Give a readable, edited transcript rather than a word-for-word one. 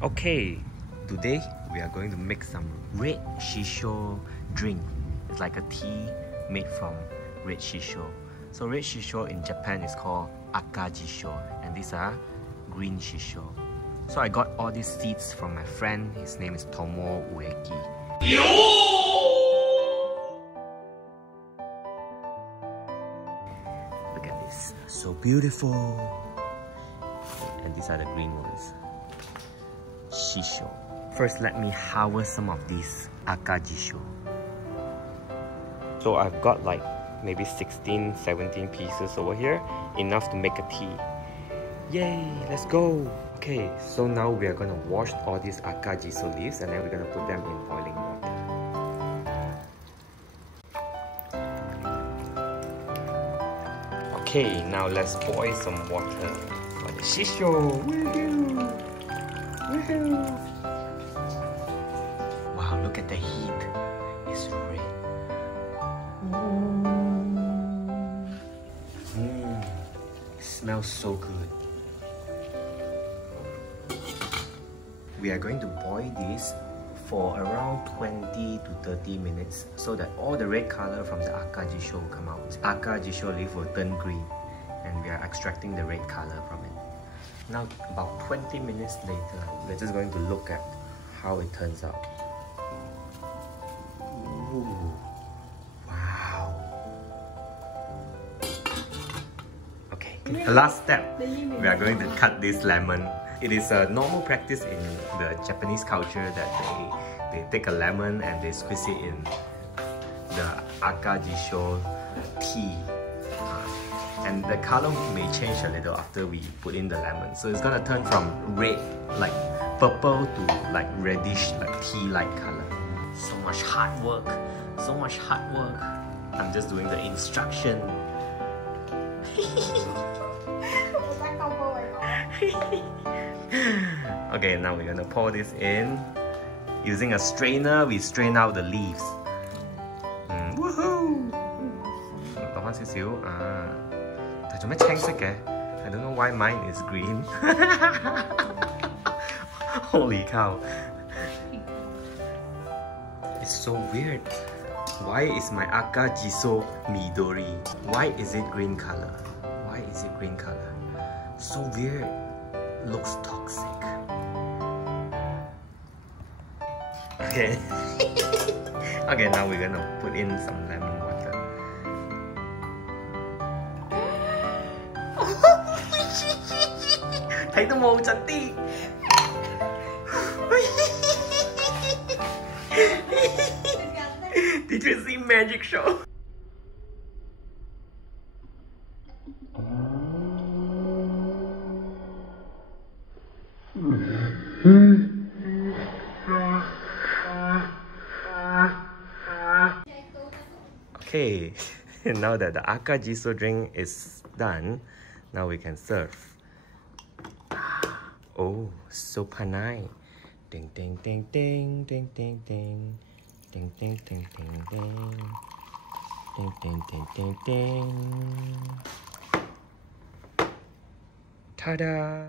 Okay, today we are going to make some red shiso drink. It's like a tea made from red shiso. So red shiso in Japan is called Akagi, and these are green shiso. So I got all these seeds from my friend. His name is Tomoo Ueki. Look at this, so beautiful. And these are the green ones. Shiso. First, let me harvest some of these Akagi. So I've got like maybe 16, 17 pieces over here, enough to make a tea. Yay, let's go. Okay, so now we are gonna wash all these Akagi leaves and then we're gonna put them in boiling water. Okay, now let's boil some water for the shiso. Woohoo! Woohoo! Wow, look at the heat. It's red. It smells so good. We are going to boil this for around 20 to 30 minutes so that all the red color from the Akagi will come out. Akagi leaf will turn green and we are extracting the red color from it. Now about 20 minutes later, we're just going to look at how it turns out. Ooh. Wow. Okay, the last step, we are going to cut this lemon. It is a normal practice in the Japanese culture that they take a lemon and they squeeze it in the Akagi tea. And the color may change a little after we put in the lemon. So it's gonna turn from red, like purple, to like reddish, like tea-like color. So much hard work, so much hard work. I'm just doing the instruction. Okay, now we're gonna pour this in. Using a strainer, we strain out the leaves. Woohoo! I don't know why mine is green. Holy cow. It's so weird. Why is my Akagi so midori? Why is it green color? Why is it green color? So weird. Looks toxic. Okay. Okay, now we're gonna put in some lemon water. Thấy Tomoo chân đi. Did you see magic show? Okay, now that the Akagi drink is done, now we can serve. Oh, so panai. Ding ding ding ding ding ding ding ding ding ding ding ding ding ding ding ding ding. Ta-da!